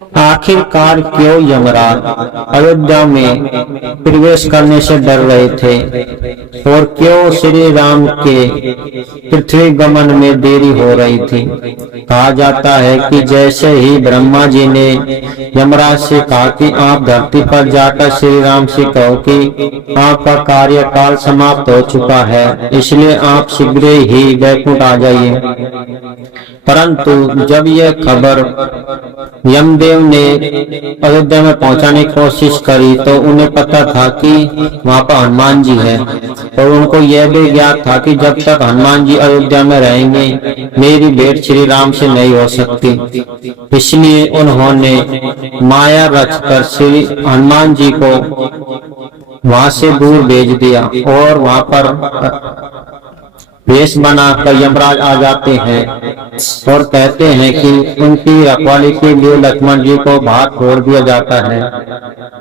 आखिरकार क्यों यमराज अयोध्या में प्रवेश करने से डर रहे थे और क्यों श्री राम के पृथ्वी गमन में देरी हो रही थी। कहा जाता है कि जैसे ही ब्रह्मा जी ने यमराज से कहा कि आप धरती पर जाकर श्री राम से कहो कि आपका कार्यकाल समाप्त हो चुका है, इसलिए आप शीघ्र ही वैकुंठ आ जाइए, परंतु जब यह खबर यमदेव ने अयोध्या में पहुंचाने की कोशिश करी तो उन्हें पता था कि वहां पर हनुमान जी है, और उनको यह भी ज्ञात था कि जब तक हनुमान जी अयोध्या में रहेंगे मेरी भेंट श्री राम से नहीं हो सकती। इसलिए उन्होंने माया रचकर श्री हनुमान जी को वहां से दूर भेज दिया और वहां पर वेश बनाकर यमराज आ जाते हैं और कहते हैं कि उनकी रखवाली के लिए लक्ष्मण जी को बाहर छोड़ दिया जाता है,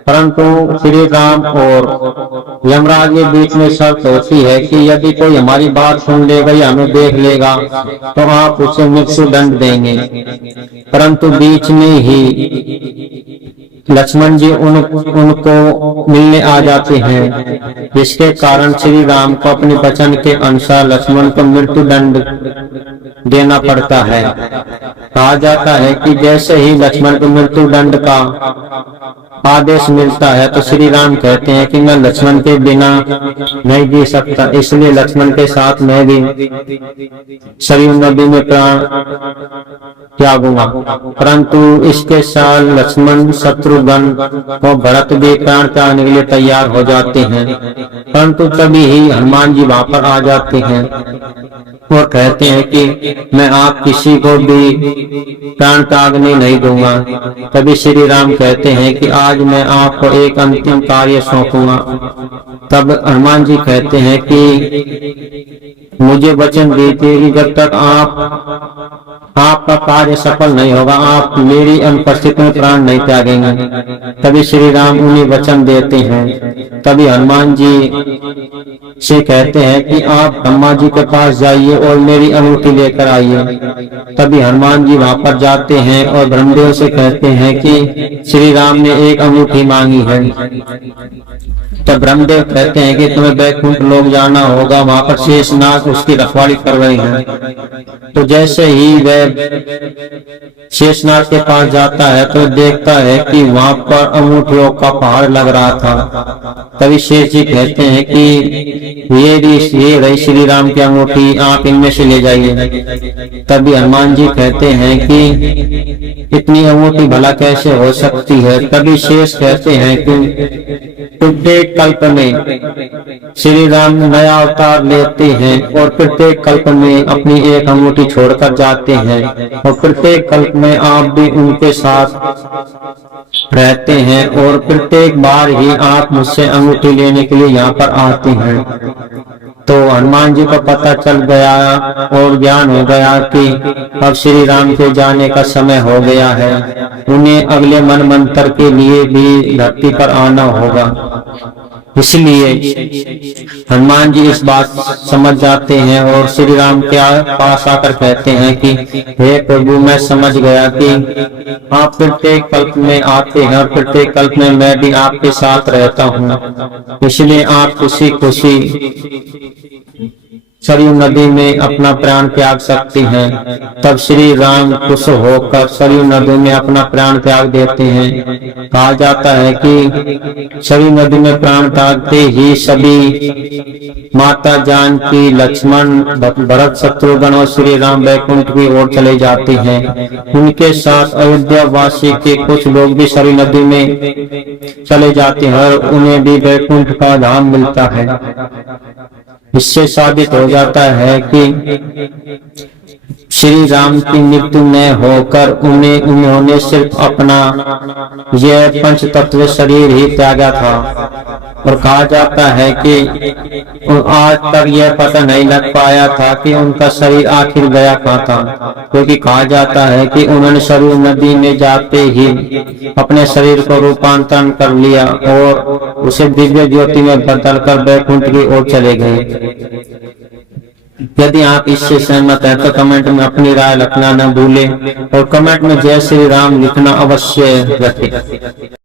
परंतु श्री राम और यमराज के बीच में शर्त होती है कि यदि कोई हमारी बात सुन लेगा या हमें देख लेगा तो आप उसे मृत्यु दंड देंगे। परंतु बीच में ही लक्ष्मण जी उनको मिलने आ जाते हैं, जिसके कारण श्री राम को अपने वचन के अनुसार लक्ष्मण को मृत्यु दंड देना पड़ता है। कहा जाता है कि जैसे ही लक्ष्मण को मृत्यु दंड का आदेश मिलता है तो श्री राम कहते हैं कि मैं लक्ष्मण के बिना नहीं जी सकता, इसलिए लक्ष्मण के साथ मैं भी सरयू नदी में प्राण त्यागूंगा। परंतु इसके साथ लक्ष्मण शत्रुघ्न को भरत भी प्राण त्यागने के लिए तैयार हो जाते हैं, परंतु तभी ही हनुमान जी वहां पर आ जाते हैं और कहते हैं कि मैं आप किसी को भी प्राण त्यागने नहीं दूंगा। तभी श्री राम कहते हैं कि आज मैं आपको एक अंतिम कार्य सौंपूंगा। तब हनुमान जी कहते हैं कि मुझे वचन दीजिए कि जब तक आपका कार्य सफल नहीं होगा आप मेरी अनुपस्थिति में प्राण नहीं त्यागेंगे। तभी श्री राम उन्हें वचन देते हैं। तभी हनुमान जी से कहते हैं कि आप ब्रह्मा जी के पास जाइए और मेरी अंगूठी लेकर आइए। तभी हनुमान जी वहां पर जाते हैं और ब्रह्मदेव से कहते हैं कि श्री राम ने एक अंगूठी मांगी है। तब ब्रह्मदेव कहते हैं कि तुम्हें बैकुंठ लोक जाना होगा, वहां पर शेषनाग उसकी रखवाली कर रहे हैं। तो जैसे ही वह शेषनाग के पास जाता है तो देखता है कि वहां पर अंगूठियों का पहाड़ लग रहा था। तभी शेष जी कहते हैं कि ये रही श्री राम की अंगूठी, आप इनमें से ले जाइए। तभी हनुमान जी कहते हैं कि इतनी अंगूठी भला कैसे हो सकती है। तभी शेष कहते हैं कि प्रत्येक कल्प में श्री राम नया अवतार लेते हैं और प्रत्येक कल्प में अपनी एक अंगूठी छोड़कर जाते हैं और प्रत्येक कल्प में आप भी उनके साथ रहते हैं और प्रत्येक बार ही आप मुझसे अंगूठी लेने के लिए यहाँ पर आते हैं। तो हनुमान जी को पता चल गया और ज्ञान हो गया कि अब श्री राम के जाने का समय हो गया है, उन्हें अगले मनमंत्र के लिए भी धरती पर आना होगा। इसलिए हनुमान जी इस बात समझ जाते हैं और श्री राम के पास आकर कहते हैं कि हे प्रभु, मैं समझ गया कि आप प्रत्येक कल्प में आते हैं और प्रत्येक कल्प में मैं भी आपके साथ रहता हूँ, इसलिए आप खुशी खुशी सरयू नदी में अपना प्राण त्याग सकती हैं। तब श्री राम खुश होकर सरयू नदी में अपना प्राण त्याग देते हैं। कहा जाता है कि सरयू नदी में प्राण त्यागते ही सभी माता जानकी, लक्ष्मण, भरत, शत्रुघ्न और श्री राम वैकुंठ की ओर चले जाते हैं। उनके साथ अयोध्या वासी के कुछ लोग भी सरयू नदी में चले जाते हैं और उन्हें भी वैकुंठ का धाम मिलता है। इससे साबित हो जाता है कि श्री राम की मृत्यु न होकर उन्होंने सिर्फ अपना यह पंच तत्व शरीर ही त्यागा था। और कहा जाता है कि आज तक यह पता नहीं लग पाया था कि उनका शरीर आखिर गया कहाँ था, क्योंकि कहा जाता है कि उन्होंने सरयू नदी में जाते ही अपने शरीर को रूपांतरण कर लिया और उसे दिव्य ज्योति में बदलकर बैकुंठ की ओर चले गए। यदि आप इससे सहमत हैं तो कमेंट में अपनी राय रखना न भूलें और कमेंट में जय श्री राम लिखना अवश्य रखें।